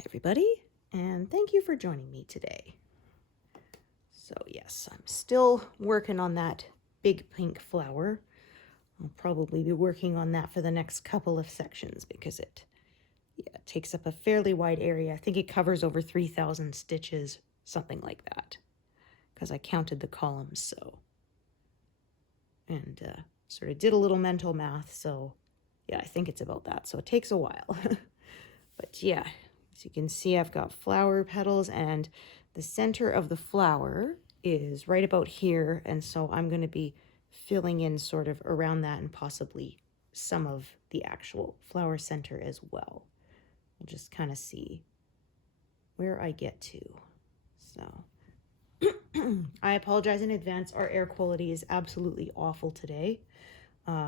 Hi everybody, and thank you for joining me today. So yes, I'm still working on that big pink flower. I'll probably be working on that for the next couple of sections because it takes up a fairly wide area. I think it covers over 3,000 stitches, something like that, because I counted the columns. So, and sort of did a little mental math. So yeah, I think it's about that. So it takes a while. But yeah, as you can see, I've got flower petals, and the center of the flower is right about here. And so I'm going to be filling in sort of around that and possibly some of the actual flower center as well. We'll just kind of see where I get to. So I apologize in advance. Our air quality is absolutely awful today.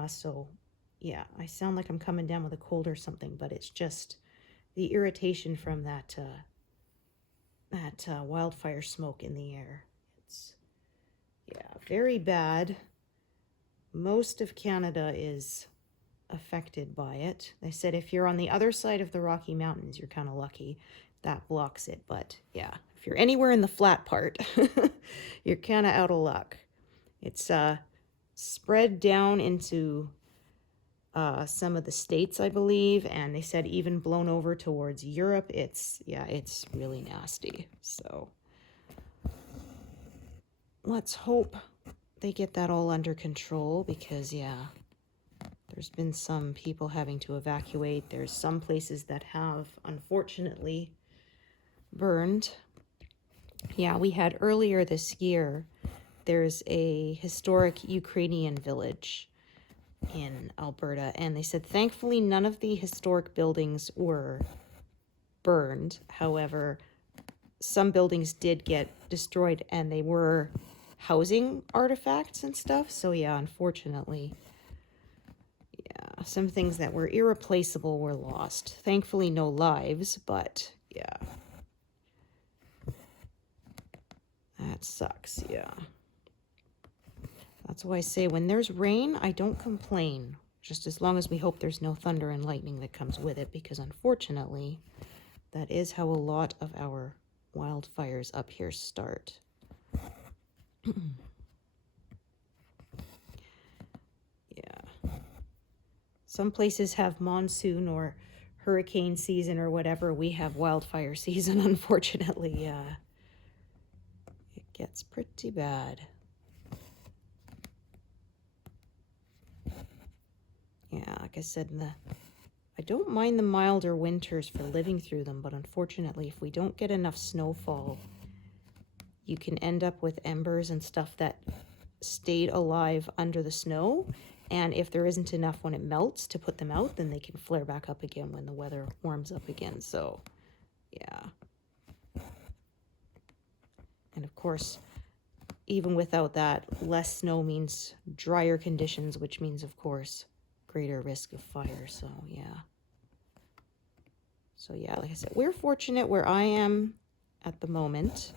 So yeah, I sound like I'm coming down with a cold or something, but it's just the irritation from that wildfire smoke in the air. It's, yeah, very bad. Most of Canada is affected by it. They said if you're on the other side of the Rocky Mountains, you're kind of lucky. That blocks it. But yeah, if you're anywhere in the flat part, you're kind of out of luck. It's spread down into some of the states, I believe, and they said even blown over towards Europe. It's really nasty. So let's hope they get that all under control, because yeah, there's been some people having to evacuate. There's some places that have unfortunately burned. Yeah, we had earlier this year, there's a historic Ukrainian village in Alberta, and they said thankfully none of the historic buildings were burned. However, some buildings did get destroyed, and they were housing artifacts and stuff. So yeah, unfortunately, yeah, some things that were irreplaceable were lost. Thankfully no lives, but yeah, that sucks. Yeah, that's why I say when there's rain, I don't complain, just as long as we hope there's no thunder and lightning that comes with it, because unfortunately that is how a lot of our wildfires up here start. Yeah, some places have monsoon or hurricane season or whatever. We have wildfire season, unfortunately. It gets pretty bad. Yeah, like I said, I don't mind the milder winters for living through them, but unfortunately, if we don't get enough snowfall, you can end up with embers and stuff that stayed alive under the snow. And if there isn't enough when it melts to put them out, then they can flare back up again when the weather warms up again. So, yeah. And of course, even without that, less snow means drier conditions, which means, of course, greater risk of fire. So, yeah. So, yeah, like I said, we're fortunate where I am at the moment.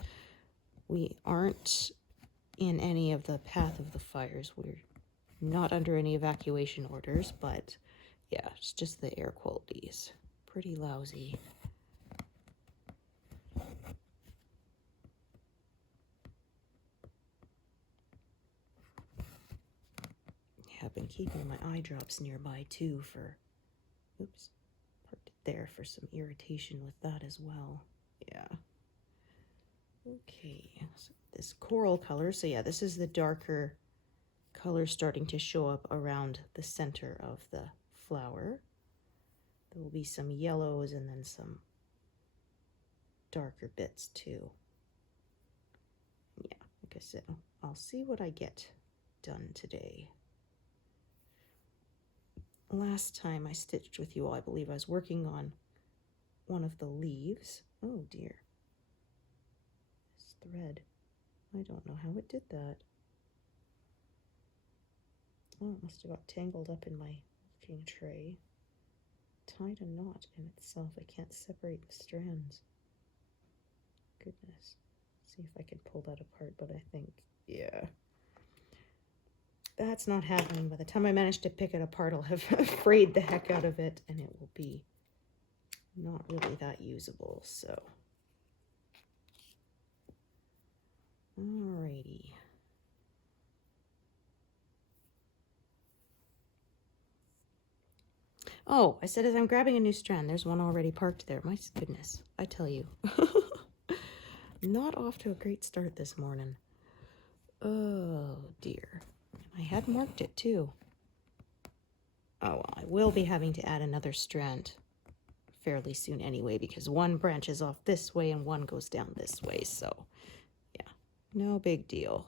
We aren't in any of the path of the fires. We're not under any evacuation orders, but yeah, it's just the air quality is pretty lousy. Yeah, I've been keeping my eye drops nearby too for, oops, parked it there for some irritation with that as well. Yeah. Okay, so this coral color, so yeah, this is the darker color starting to show up around the center of the flower. There will be some yellows and then some darker bits too. Yeah, like I said, I'll see what I get done today. Last time I stitched with you all, I believe I was working on one of the leaves. Oh dear. This thread. I don't know how it did that. Oh, it must have got tangled up in my working tray. Tied a knot in itself. I can't separate the strands. Goodness. See if I can pull that apart, but I think, yeah. That's not happening. By the time I manage to pick it apart, I'll have frayed the heck out of it, and it will be not really that usable, so. Alrighty. Oh, I said as I'm grabbing a new strand, there's one already parked there. My goodness, I tell you. Not off to a great start this morning. Oh, dear. I had marked it, too. Oh, well, I will be having to add another strand fairly soon anyway, because one branches off this way and one goes down this way, so, yeah, no big deal.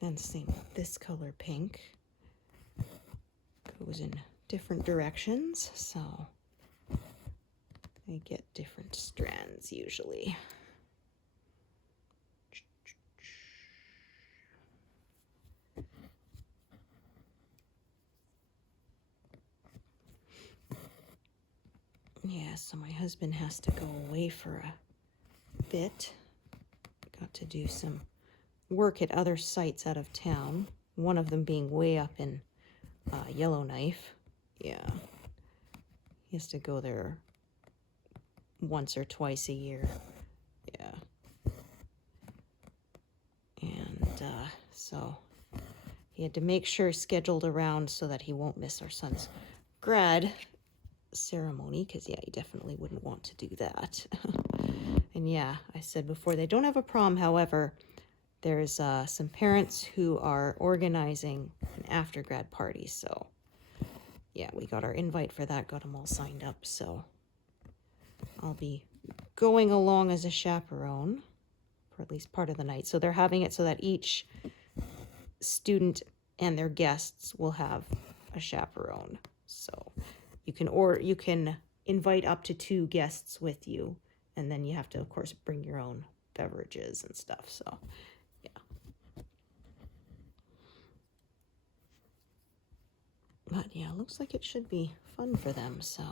And same with this color pink. Goes in different directions, so I get different strands usually. Yeah, so my husband has to go away for a bit. Got to do some work at other sites out of town, one of them being way up in Yellowknife. Yeah, he has to go there once or twice a year. Yeah, and so he had to make sure scheduled around so that he won't miss our son's grad ceremony, because yeah, he definitely wouldn't want to do that. And yeah, I said before, they don't have a prom. However, there's some parents who are organizing an after grad party, so yeah, we got our invite for that, got them all signed up, so I'll be going along as a chaperone for at least part of the night. So they're having it so that each student and their guests will have a chaperone. So you can invite up to 2 guests with you, and then you have to, of course, bring your own beverages and stuff. So yeah. But yeah, looks like it should be fun for them, so.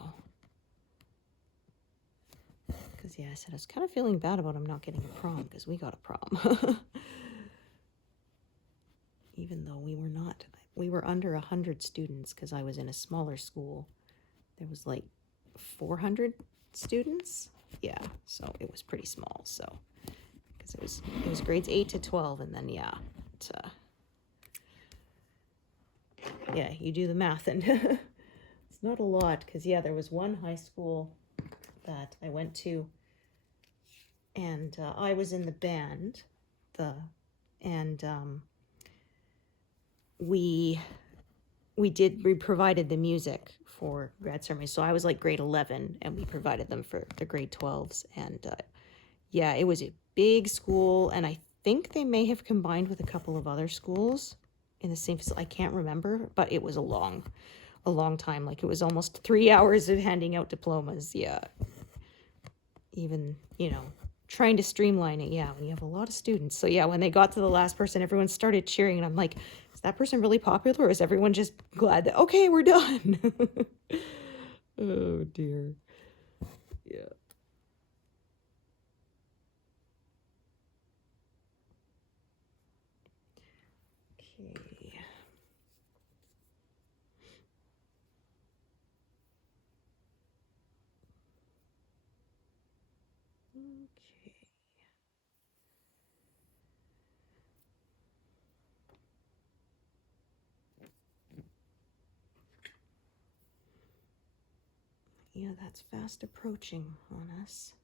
Because yeah, I said I was kind of feeling bad about him not getting a prom, because we got a prom. Even though we were under 100 students, because I was in a smaller school. There was like 400 students. Yeah, so it was pretty small. So because it was grades 8 to 12, and then yeah, yeah, you do the math, and it's not a lot, because yeah, there was one high school that I went to, and I was in the band, we provided the music for grad ceremony. So I was like grade 11, and we provided them for the grade 12s. And yeah, it was a big school, and I think they may have combined with a couple of other schools in the same facility. I can't remember, but it was a long time. Like, it was almost 3 hours of handing out diplomas. Yeah. Even, trying to streamline it. Yeah, when you have a lot of students. So yeah, when they got to the last person, everyone started cheering, and I'm like, is that person really popular, or is everyone just glad that, okay, we're done? Oh dear. Yeah. Okay. Okay. Yeah, that's fast approaching on us.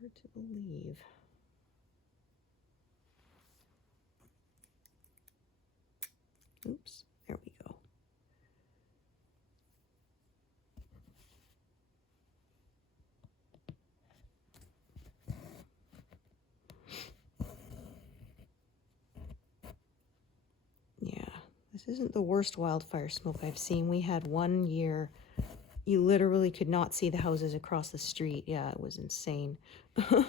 Hard to believe. Oops, there we go. Yeah, this isn't the worst wildfire smoke I've seen. We had one year, you literally could not see the houses across the street. Yeah, it was insane. I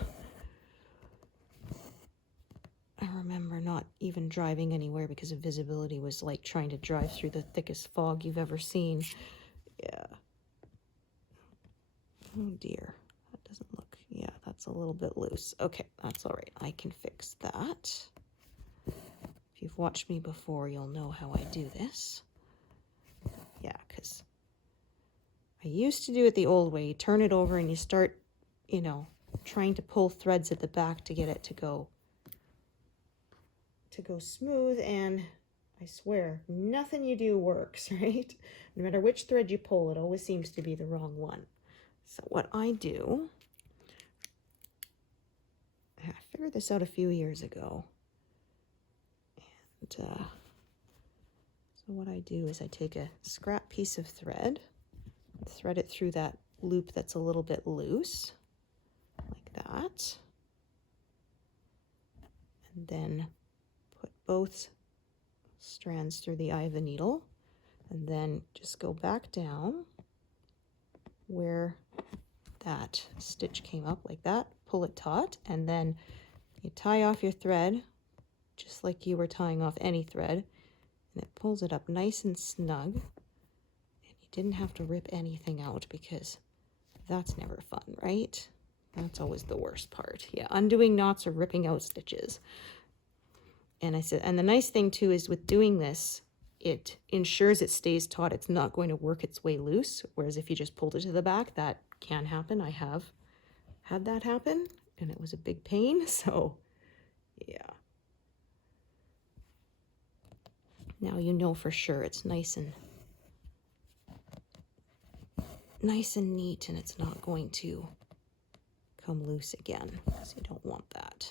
remember not even driving anywhere because of visibility was like trying to drive through the thickest fog you've ever seen. Yeah. Oh dear. That doesn't look, yeah, that's a little bit loose. Okay, that's all right. I can fix that. If you've watched me before, you'll know how I do this. Yeah, because I used to do it the old way. You turn it over and you start, you know, trying to pull threads at the back to get it to go smooth, and I swear nothing you do works, right? No matter which thread you pull, it always seems to be the wrong one. So what I do, I figured this out a few years ago, and so what I do is I take a scrap piece of thread, thread it through that loop that's a little bit loose, like that, and then put both strands through the eye of the needle, and then just go back down where that stitch came up like that, pull it taut, and then you tie off your thread just like you were tying off any thread, and it pulls it up nice and snug, and you didn't have to rip anything out because that's never fun, right? That's always the worst part. Yeah, undoing knots or ripping out stitches. And I said, and the nice thing too is with doing this, it ensures it stays taut. It's not going to work its way loose. Whereas if you just pulled it to the back, that can happen. I have had that happen, and it was a big pain. So, yeah. Now you know for sure it's nice and neat, and it's not going to come loose again, because you don't want that.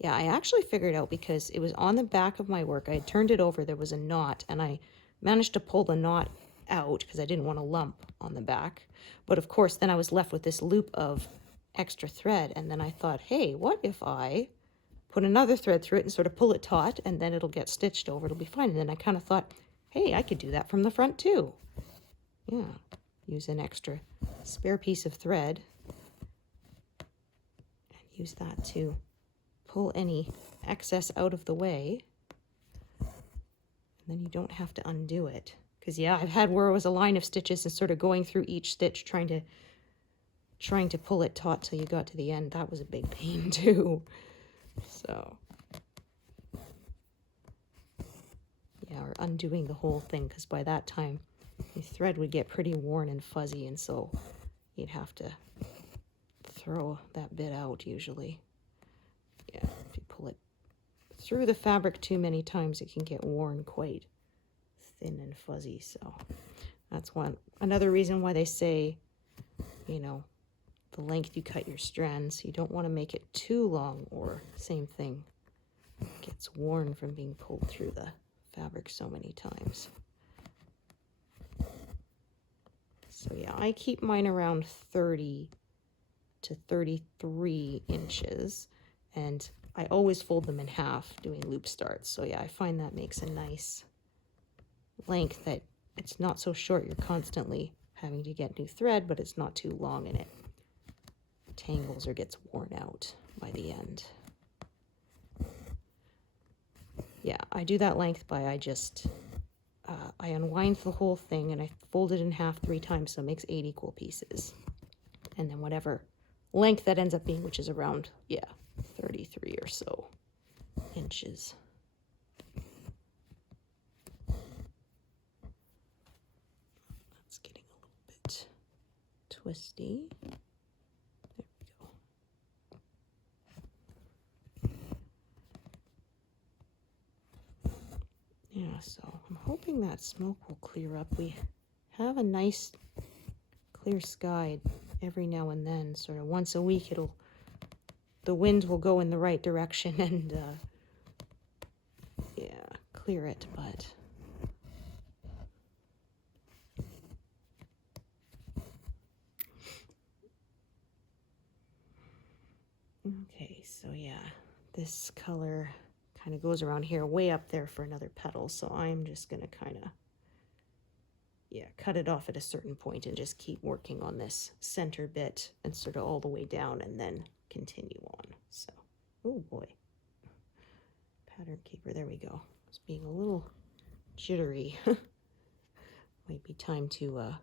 Yeah, I actually figured out because it was on the back of my work. I had turned it over, there was a knot, and I managed to pull the knot out because I didn't want a lump on the back. But of course, then I was left with this loop of extra thread, and then I thought, hey, what if I put another thread through it and sort of pull it taut, and then it'll get stitched over, it'll be fine. And then I kind of thought, hey, I could do that from the front too. Yeah, use an extra spare piece of thread and use that to pull any excess out of the way, and then you don't have to undo it. Because yeah, I've had where it was a line of stitches and sort of going through each stitch trying to pull it taut till you got to the end. That was a big pain too. So yeah, or undoing the whole thing, because by that time the thread would get pretty worn and fuzzy, and so you'd have to throw that bit out usually. Yeah, if you pull it through the fabric too many times, it can get worn quite thin and fuzzy. So that's another reason why they say, you know, the length you cut your strands, you don't want to make it too long, or same thing, it gets worn from being pulled through the fabric so many times. So yeah, I keep mine around 30 to 33 inches. And I always fold them in half doing loop starts. So yeah, I find that makes a nice length that it's not so short you're constantly having to get new thread, but it's not too long and it tangles or gets worn out by the end. Yeah, I do that length by I unwind the whole thing and I fold it in half 3 times, so it makes 8 equal pieces. And then whatever length that ends up being, which is around, yeah, 33 or so inches. That's getting a little bit twisty. There we go. Yeah, so I'm hoping that smoke will clear up. We have a nice clear sky every now and then, sort of once a week the wind will go in the right direction and yeah, clear it, but okay, so yeah, this color kind of goes around here, way up there for another petal, so I'm just gonna kind of, yeah, cut it off at a certain point and just keep working on this center bit and sort of all the way down and then continue on. So Oh boy. Pattern keeper, there we go. It's being a little jittery. Might be time to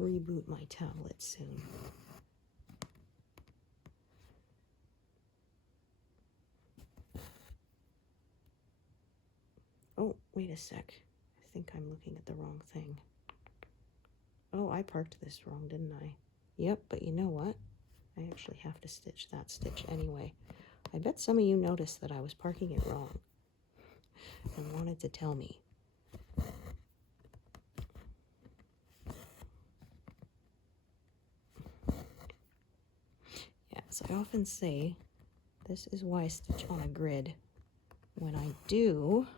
reboot my tablet soon. Oh, wait a sec. I think I'm looking at the wrong thing. Oh, I parked this wrong, didn't I? Yep, but you know what? I actually have to stitch that stitch anyway. I bet some of you noticed that I was parking it wrong and wanted to tell me. Yeah, as I often say, this is why I stitch on a grid. When I do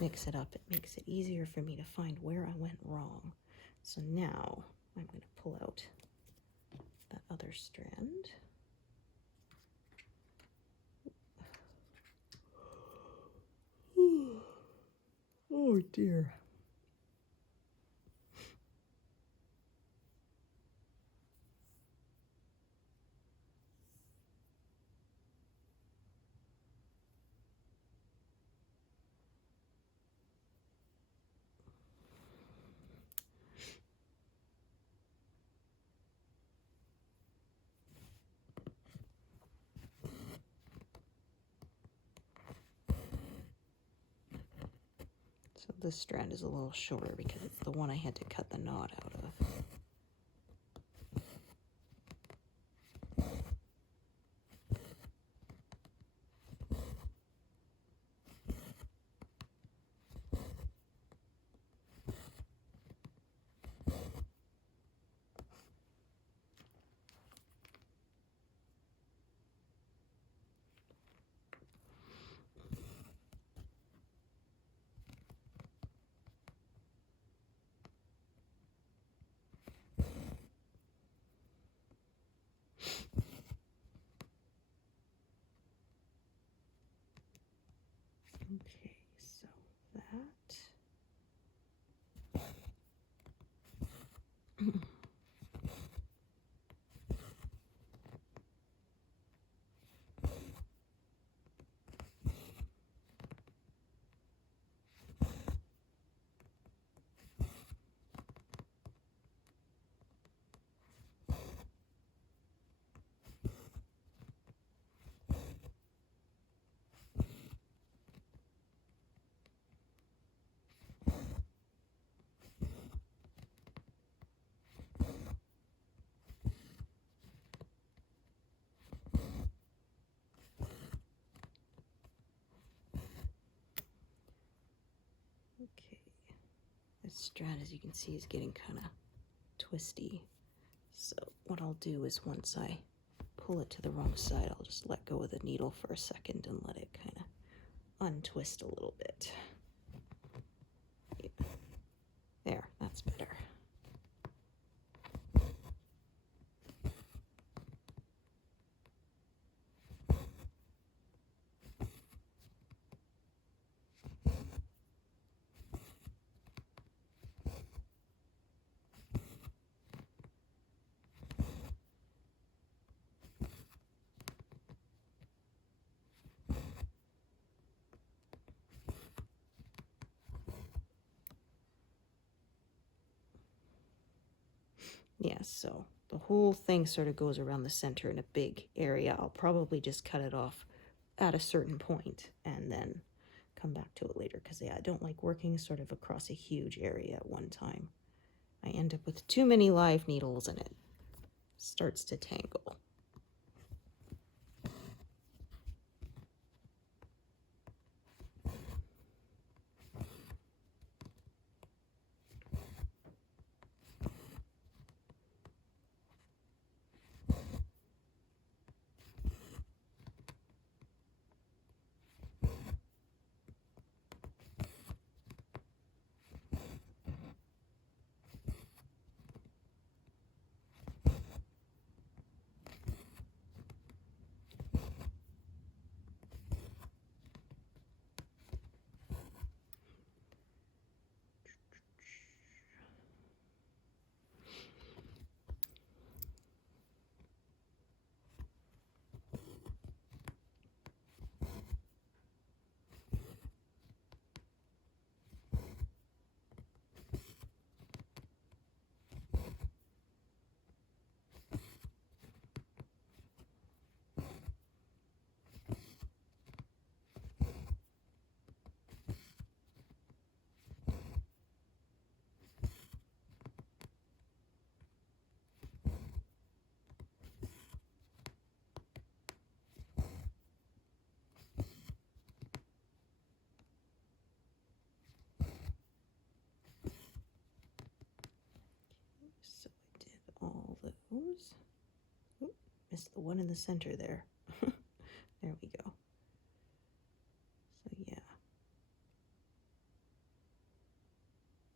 mix it up, it makes it easier for me to find where I went wrong. So now I'm going to pull out that other strand. Oh dear. So this strand is a little shorter because it's the one I had to cut the knot out of. Okay, so that. Okay, this strand, as you can see, is getting kind of twisty. So what I'll do is once I pull it to the wrong side, I'll just let go of the needle for a second and let it kind of untwist a little bit. Yeah. There, that's better. Yeah, so the whole thing sort of goes around the center in a big area. I'll probably just cut it off at a certain point and then come back to it later because, yeah, I don't like working sort of across a huge area at one time. I end up with too many live needles and it starts to tangle. those. Oop, missed the one in the center there. There we go. So yeah.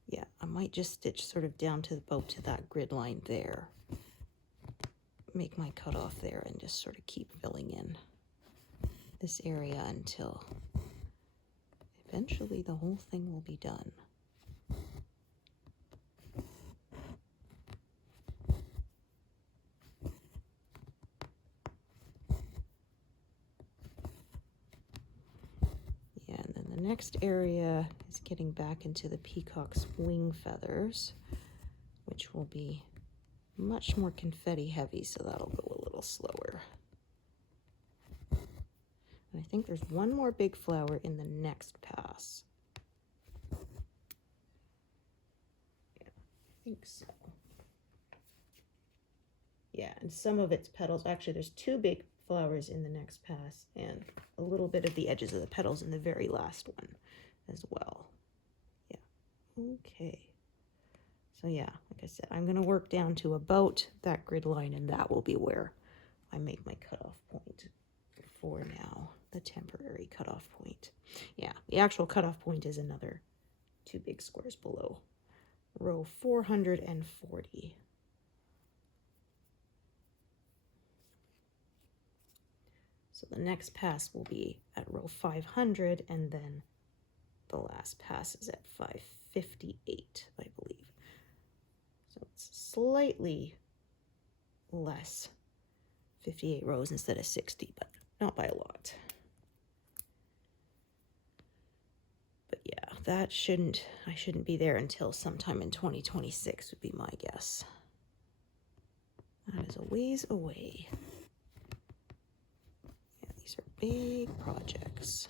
Yeah, I might just stitch sort of down to the boat to that grid line there. Make my cutoff there and just sort of keep filling in this area until eventually the whole thing will be done. Yeah, and then the next area is getting back into the peacock's wing feathers, which will be much more confetti heavy, so that'll go a little slower. And I think there's one more big flower in the next pass. Yeah, I think so. Yeah, and some of its petals, actually there's two big flowers in the next pass and a little bit of the edges of the petals in the very last one as well. Yeah, okay. So yeah, like I said, I'm going to work down to about that grid line, and that will be where I make my cutoff point for now, the temporary cutoff point. Yeah, the actual cutoff point is another 2 big squares below row 440. So the next pass will be at row 500, and then the last pass is at 558, I believe. So it's slightly less, 58 rows instead of 60, but not by a lot. But yeah, I shouldn't be there until sometime in 2026 would be my guess. That is a ways away. Yeah, these are big projects.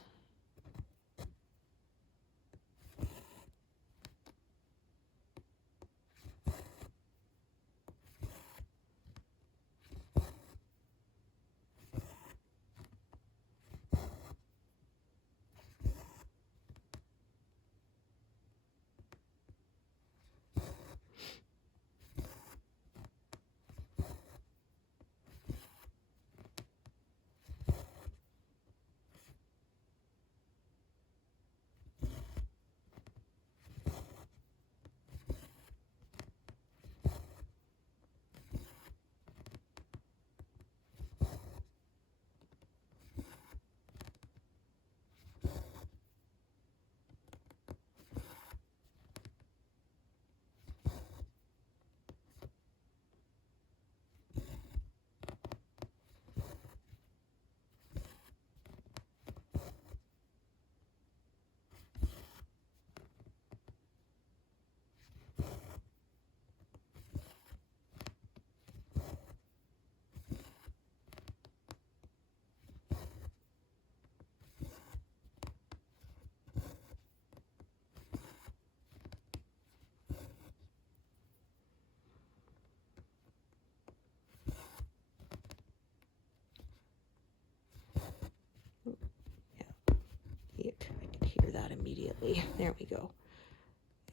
I could hear that immediately. There we go.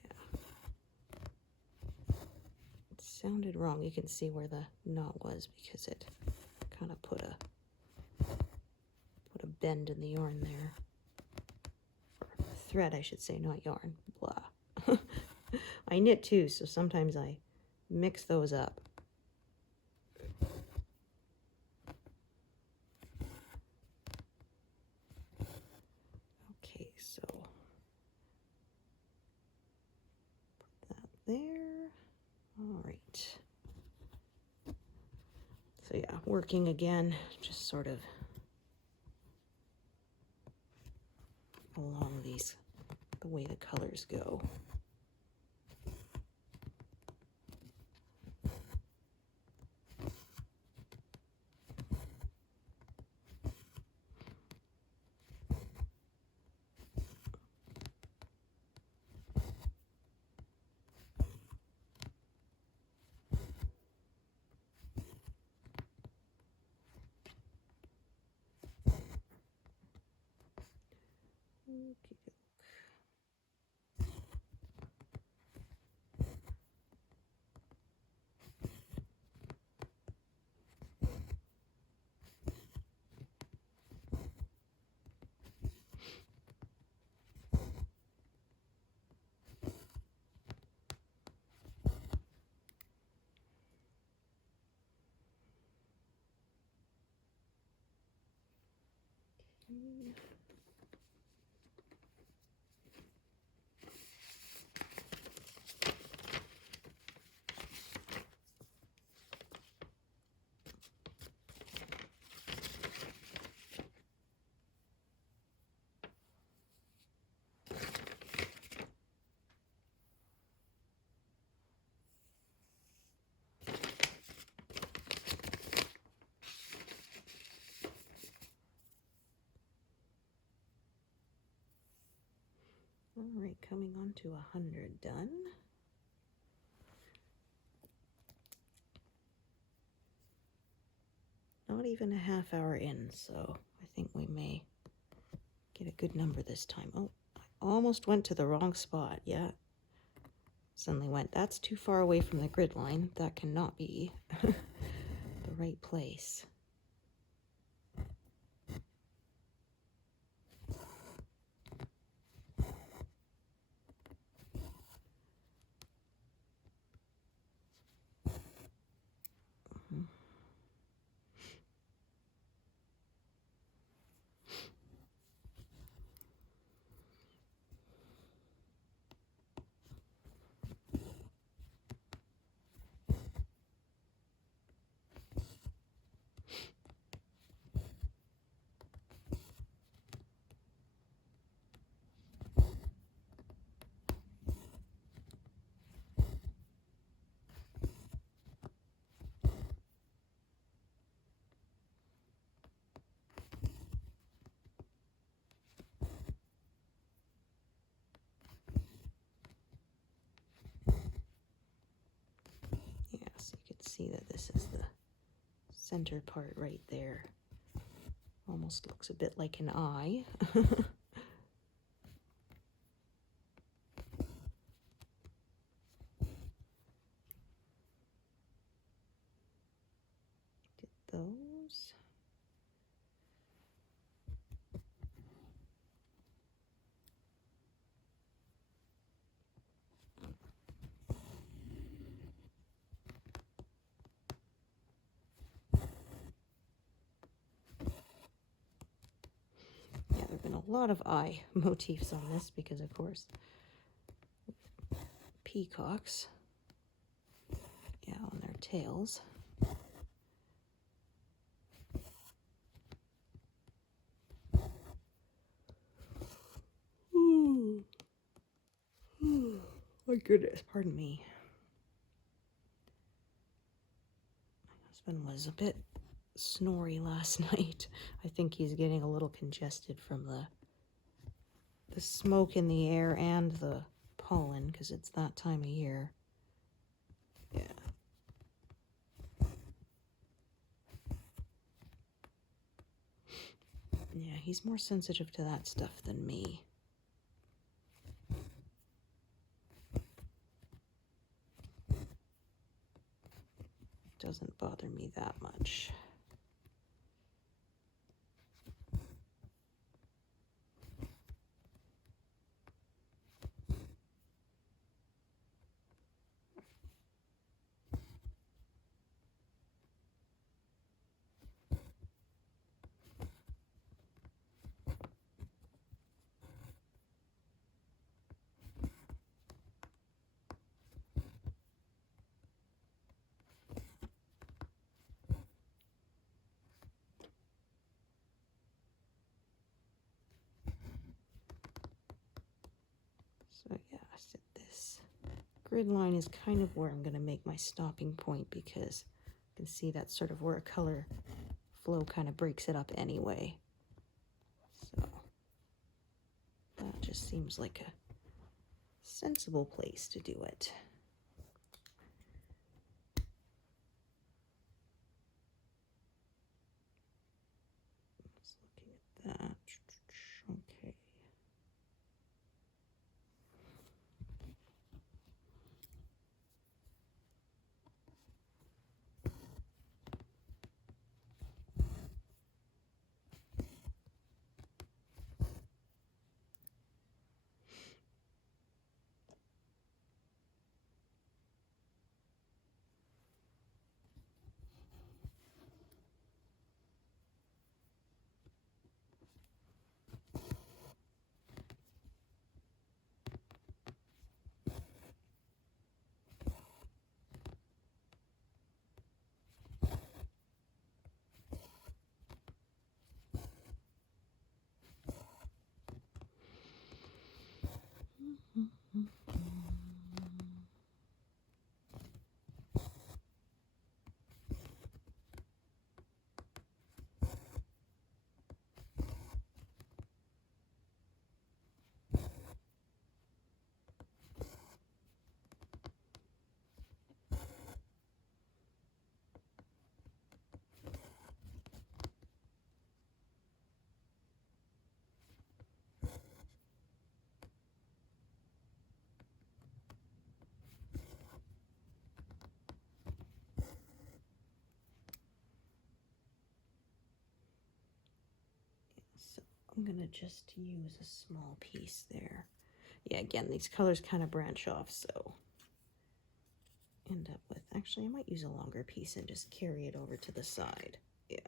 Yeah. It sounded wrong. You can see where the knot was because it kind of put a bend in the yarn there. Or thread, I should say, not yarn. Blah. I knit too, so sometimes I mix those up. Okay, so put that there. All right. So yeah, working again, just sort of along these, the way the colors go. All right, coming on to 100 done. Not even a half hour in, so I think we may get a good number this time. Oh, I almost went to the wrong spot. Yeah. Suddenly went, that's too far away from the grid line. That cannot be the right place. Yes, you can see that this is the center part right there. Almost looks a bit like an eye. Get those. Yeah, there have been a lot of eye motifs on this because, of course, peacocks, yeah, on their tails. My goodness, pardon me. My husband was a bit snory last night. I think he's getting a little congested from the smoke in the air and the pollen because it's that time of year. Yeah. Yeah, he's more sensitive to that stuff than me. Doesn't bother me that much. So yeah, so this grid line is kind of where I'm going to make my stopping point because you can see that's sort of where a color flow kind of breaks it up anyway. So that just seems like a sensible place to do it. Just looking at that. Okay. I'm gonna just use a small piece there. Yeah, again, these colors kind of branch off, so end up with, actually, I might use a longer piece and just carry it over to the side. Yeah.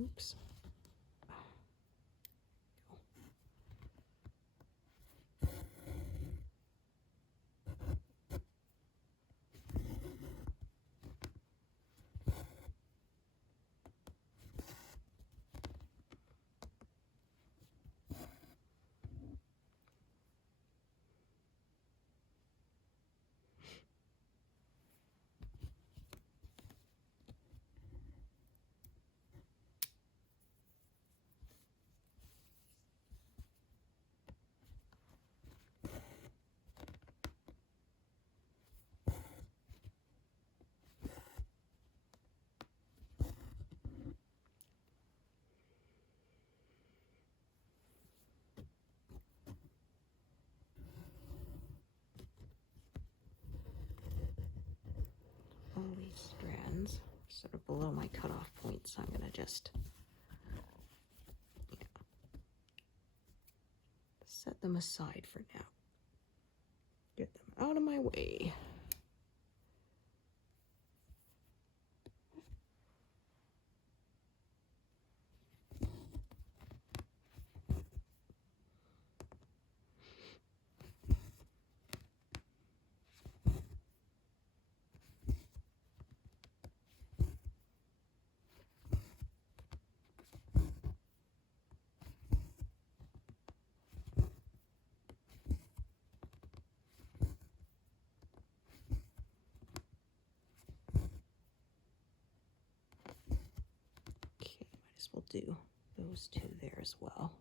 Oops. All these strands sort of below my cutoff point, so I'm going to just set them aside for now. Get them out of my way. We'll do those two there as well.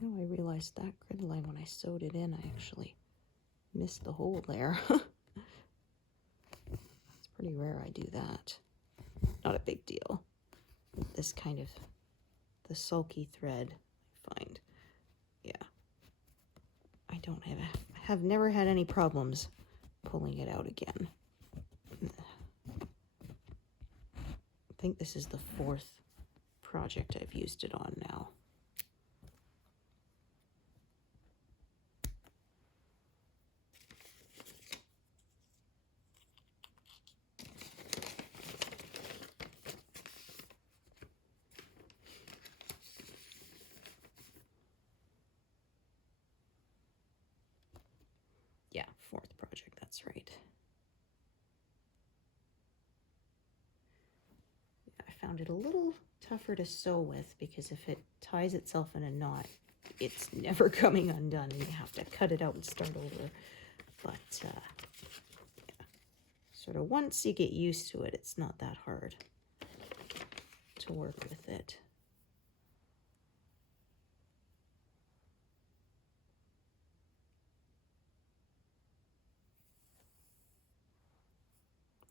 Oh, I realized that grid line when I sewed it in, I actually missed the hole there. It's pretty rare I do that. Not a big deal. This kind of, the sulky thread, I find, yeah. I have never had any problems pulling it out again. I think this is the 4th project I've used it on now. Yeah, fourth project, that's right. I found it a little tougher to sew with because if it ties itself in a knot, it's never coming undone and you have to cut it out and start over. But yeah, sort of once you get used to it, it's not that hard to work with it.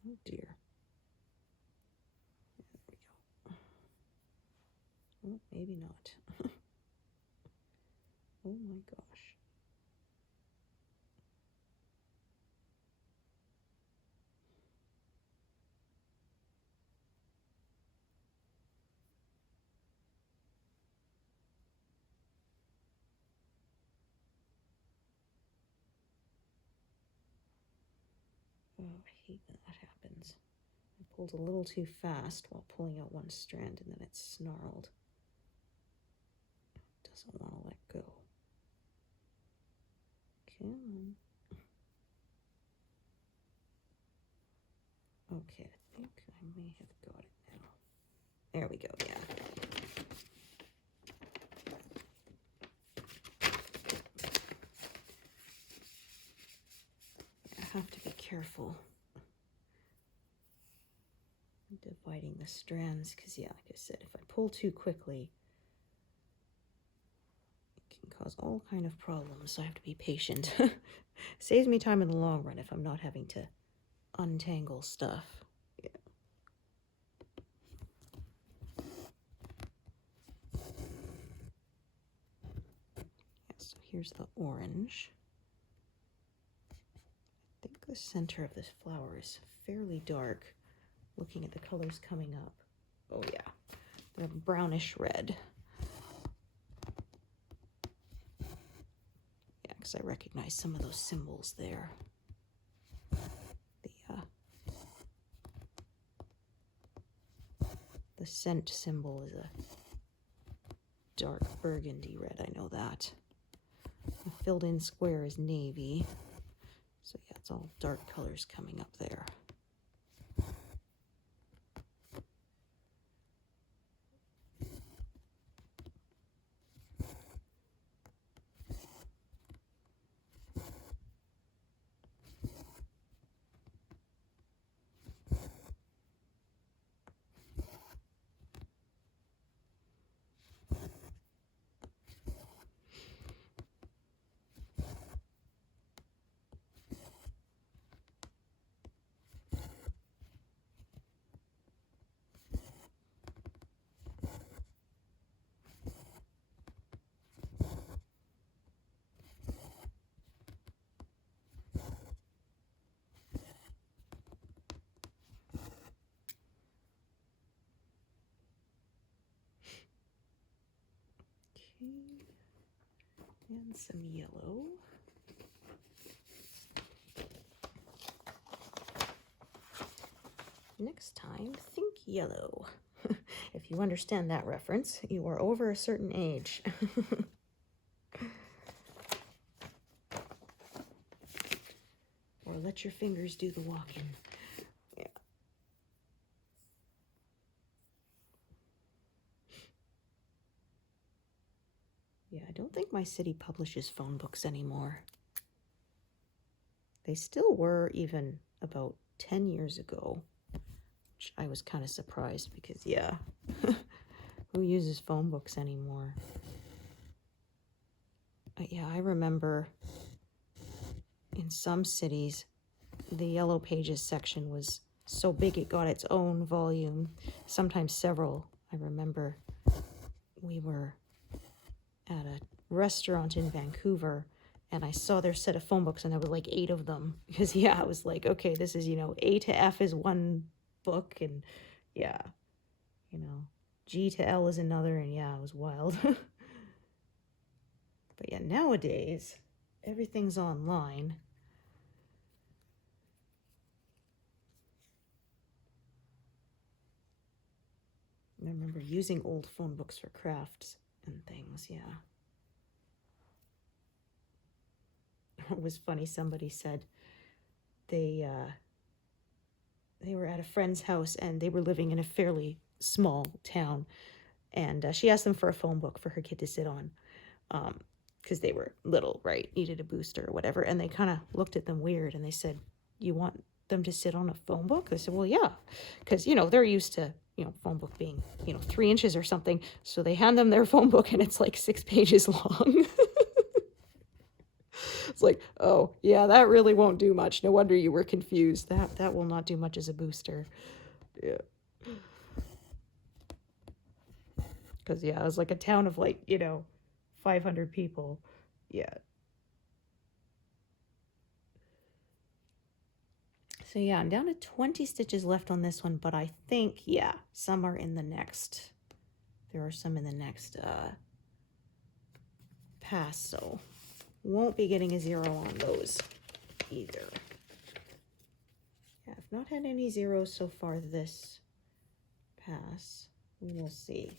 Oh dear. There we go. Oh, maybe not. Oh my gosh. Oh, I hate when that happens. I pulled a little too fast while pulling out one strand and then it snarled. It doesn't want to let go. Come on. Okay, I think I may have got it now. There we go, yeah. I have to be careful dividing the strands because, yeah, like I said, if I pull too quickly, it can cause all kind of problems, so I have to be patient. Saves me time in the long run if I'm not having to untangle stuff. Yeah. Yeah, so here's the orange. I think the center of this flower is fairly dark, looking at the colors coming up. Oh yeah, they're brownish red. Yeah, because I recognize some of those symbols there. The scent symbol is a dark burgundy red, I know that. The filled in square is navy. So yeah, it's all dark colors coming up there. And some yellow. Next time, think yellow. If you understand that reference, you are over a certain age. Or let your fingers do the walking. Yeah. Yeah, I don't think my city publishes phone books anymore. They still were even about 10 years ago, which I was kind of surprised because, yeah, who uses phone books anymore? But yeah, I remember in some cities, the Yellow Pages section was so big it got its own volume, sometimes several. I remember we were at a restaurant in Vancouver and I saw their set of phone books and there were like 8 of them because, yeah, I was like, okay, this is, A to F is one book and, yeah, G to L is another, and yeah, it was wild. But yeah, nowadays, everything's online. I remember using old phone books for crafts and things, yeah. It was funny. Somebody said they were at a friend's house and they were living in a fairly small town. And she asked them for a phone book for her kid to sit on. Because they were little, right? Needed a booster or whatever. And they kind of looked at them weird and they said, "You want them to sit on a phone book?" I said, "Well, yeah." Because, you know, they're used to, you know, phone book being, you know, 3 inches or something. So they hand them their phone book and it's like 6 pages long. It's like, oh, yeah, that really won't do much. No wonder you were confused. That will not do much as a booster. Yeah. Because, yeah, it was like a town of like, you know, 500 people. Yeah. So yeah, I'm down to 20 stitches left on this one, but I think, yeah, some are in the next. There are some in the next pass, so won't be getting a 0 on those either. Yeah, I've not had any zeros so far this pass. We will see.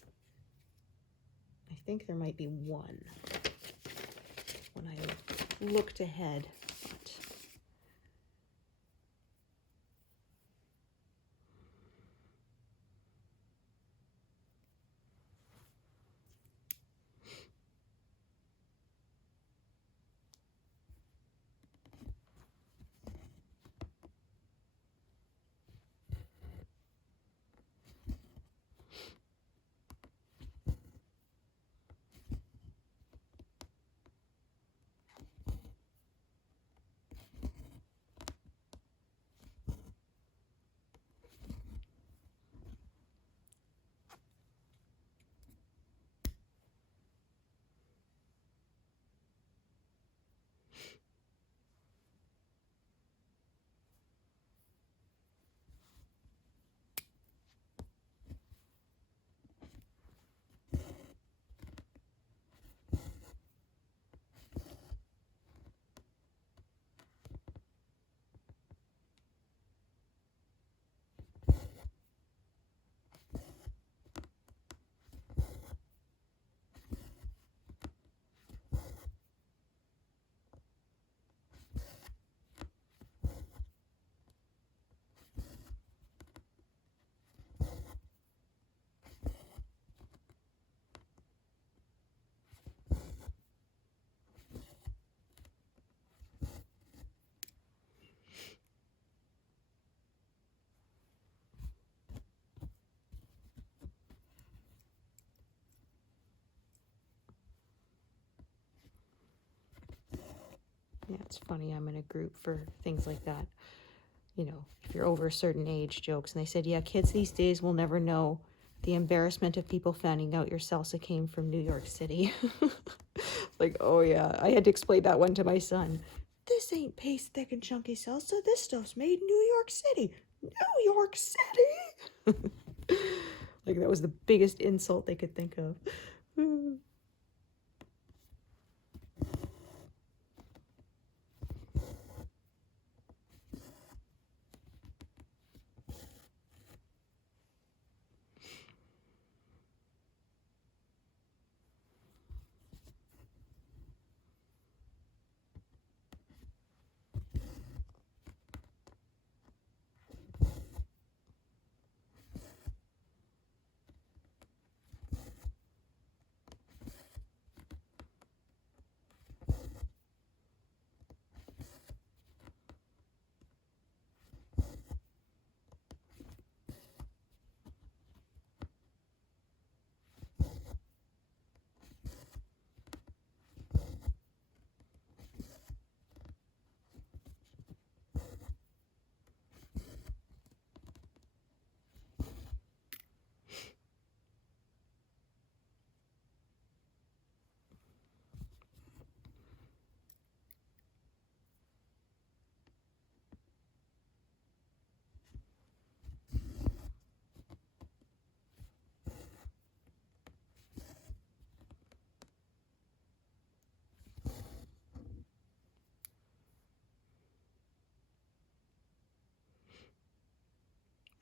I think there might be one when I looked ahead, but yeah, it's funny. I'm in a group for things like that. You know, if you're over a certain age, jokes. And they said, yeah, kids these days will never know the embarrassment of people finding out your salsa came from New York City. Like, oh yeah, I had to explain that one to my son. This ain't paste thick and chunky salsa. This stuff's made in New York City. New York City! Like, that was the biggest insult they could think of.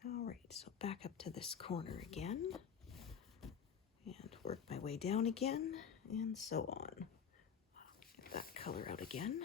All right, so back up to this corner again, and work my way down again, and so on. Get that color out again.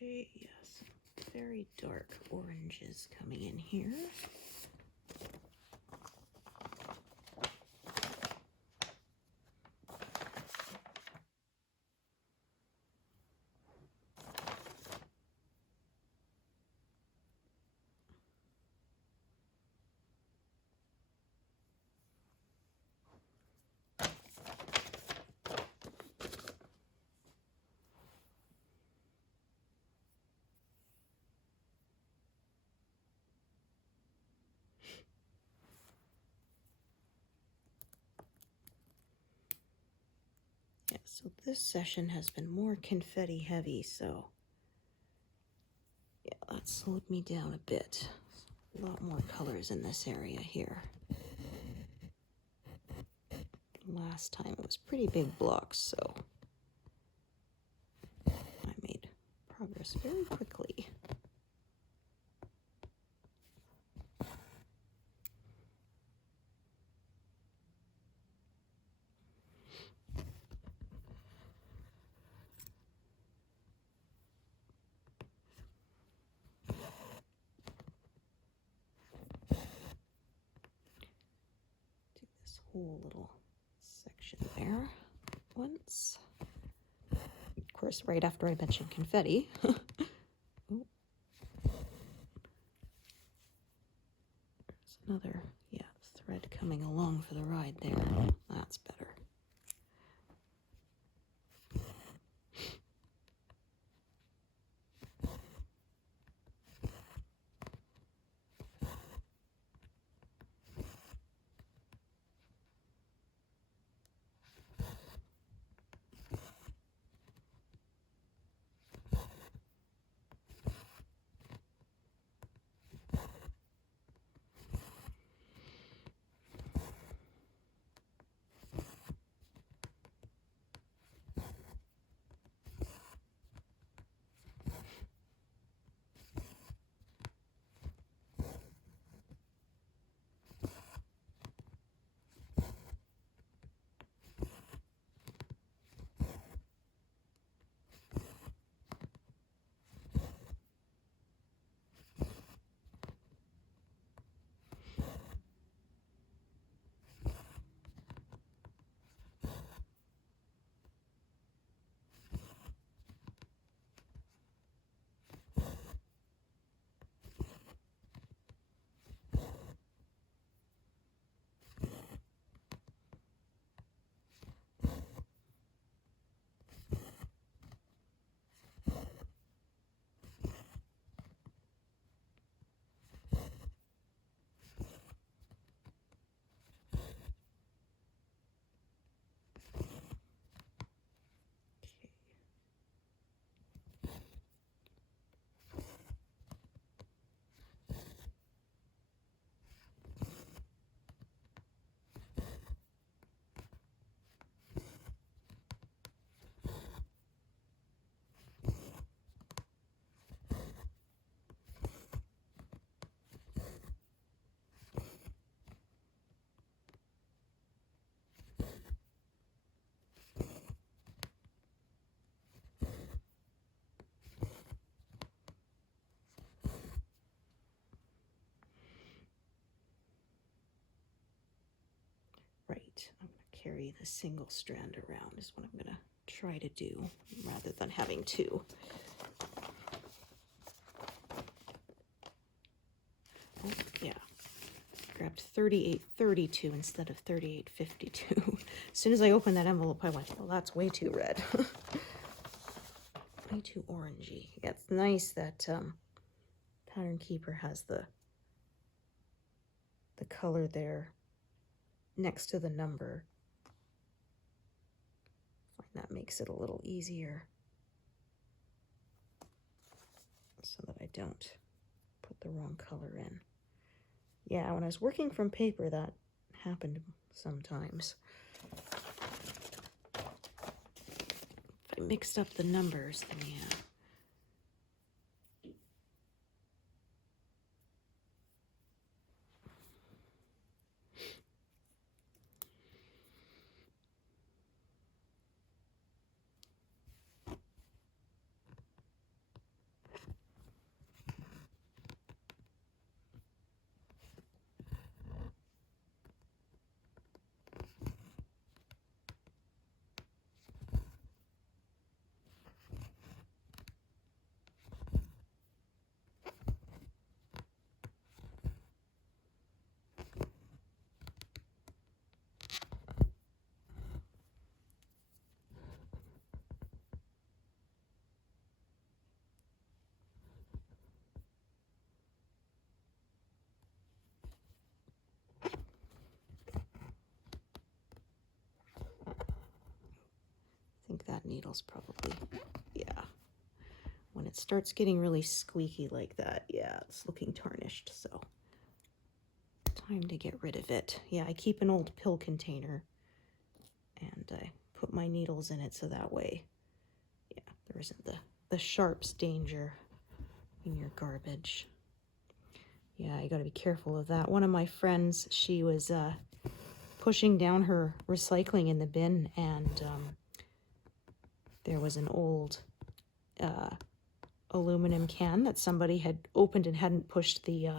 Okay, yes, very dark oranges coming in here. Yeah, so this session has been more confetti heavy, so yeah, that slowed me down a bit. A lot more colors in this area here. Last time it was pretty big blocks, so I made progress very quickly. Do this whole little section there once. Of course, right after I mentioned confetti. Oh. There's another, yeah, thread coming along for the ride there. That's better. Right, I'm going to carry the single strand around is what I'm going to try to do rather than having two. Oh, yeah, grabbed 3832 instead of 3852. As soon as I opened that envelope, I went, well, that's way too red. Way too orangey. Yeah, it's nice that Pattern Keeper has the color there next to the number. I find that makes it a little easier so that I don't put the wrong color in. Yeah, when I was working from paper, that happened sometimes. If I mixed up the numbers, then yeah. think that needle's probably, yeah. When it starts getting really squeaky like that, yeah, it's looking tarnished, so time to get rid of it. Yeah, I keep an old pill container and I put my needles in it so that way, yeah, there isn't the sharps danger in your garbage. Yeah, you got to be careful of that. One of my friends, she was pushing down her recycling in the bin, and there was an old aluminum can that somebody had opened and hadn't pushed the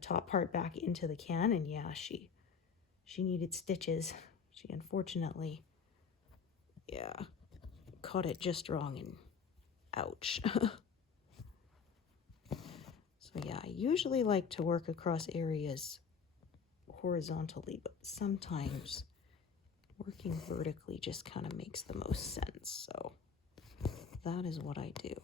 top part back into the can, and yeah, she needed stitches. She unfortunately, yeah, caught it just wrong, and ouch. So yeah, I usually like to work across areas horizontally, but sometimes working vertically just kind of makes the most sense. So that is what I do.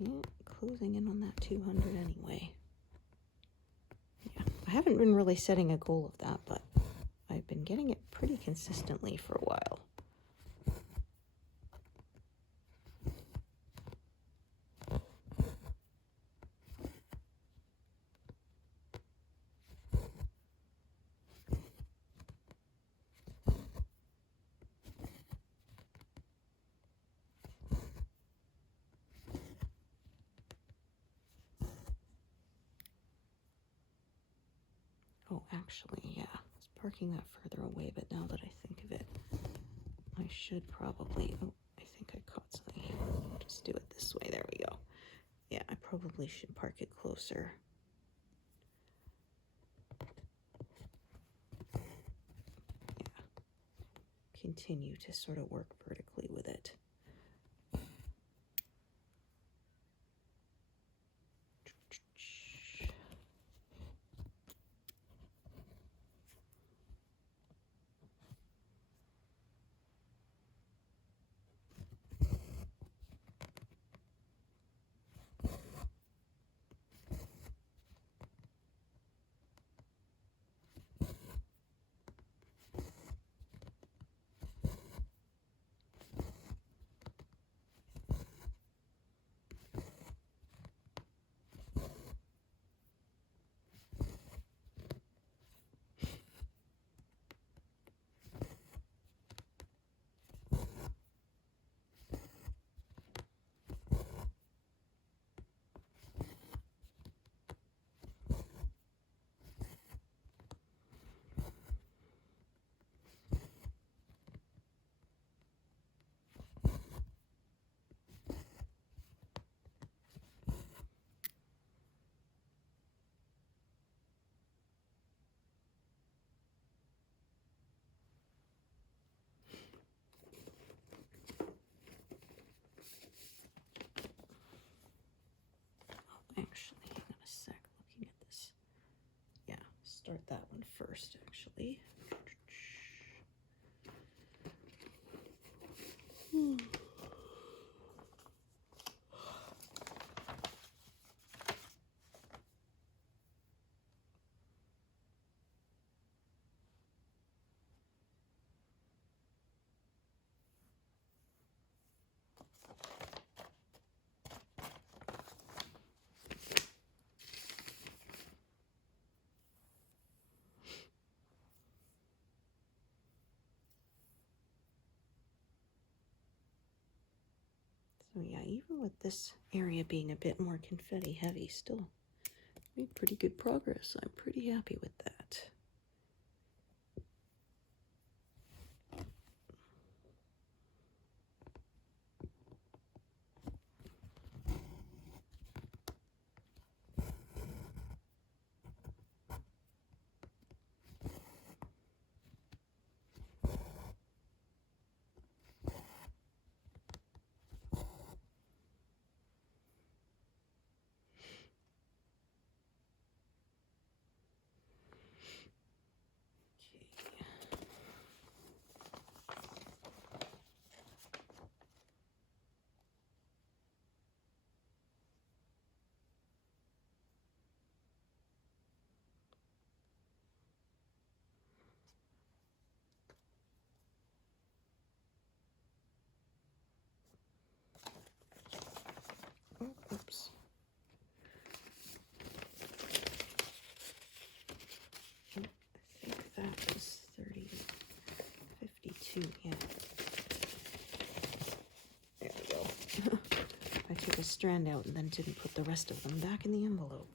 Yeah, closing in on that 200 anyway. Yeah, I haven't been really setting a goal of that, but I've been getting it pretty consistently for a while. Oh, actually, yeah, I was parking that further away, but now that I think of it, I should probably, oh, I think I caught something here. I'll just do it this way. There we go. Yeah, I probably should park it closer. Yeah. Continue to sort of work vertically with it. start that one first, actually. So yeah, even with this area being a bit more confetti heavy, still made pretty good progress. I'm pretty happy with that. Oh, oops. Oh, I think that was 52, yeah. There we go. I took a strand out and then didn't put the rest of them back in the envelope.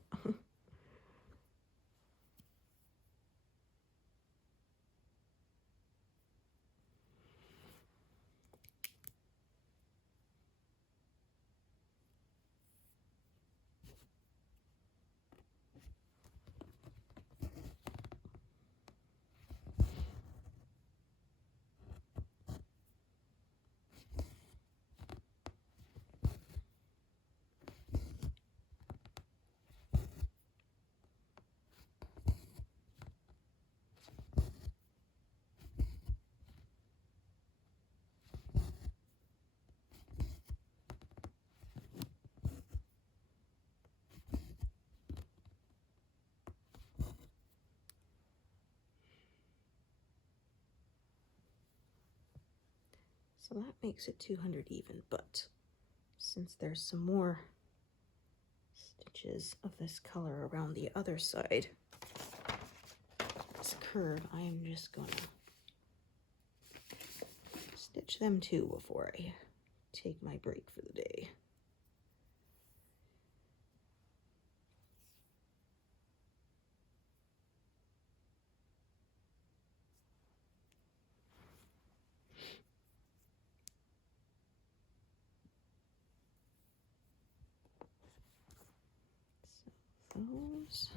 So that makes it 200 even, but since there's some more stitches of this color around the other side, this curve, I am just gonna stitch them too before I take my break for the day. So those.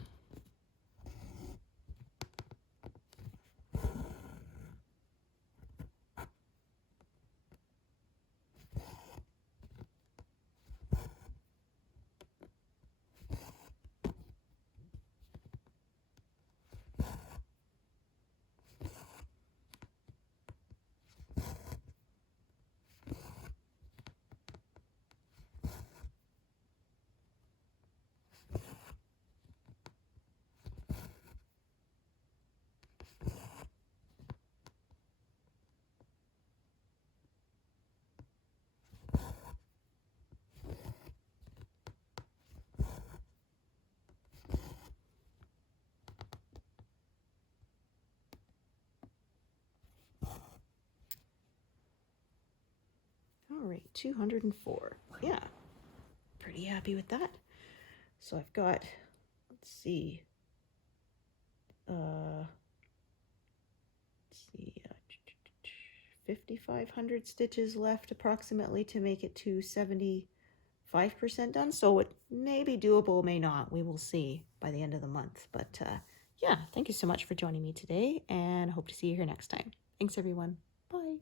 All right, 204. Yeah, pretty happy with that. So I've got, let's see, 5,500 stitches left approximately to make it to 75% done. So it may be doable, may not. We will see by the end of the month. But yeah, thank you so much for joining me today, and I hope to see you here next time. Thanks, everyone. Bye.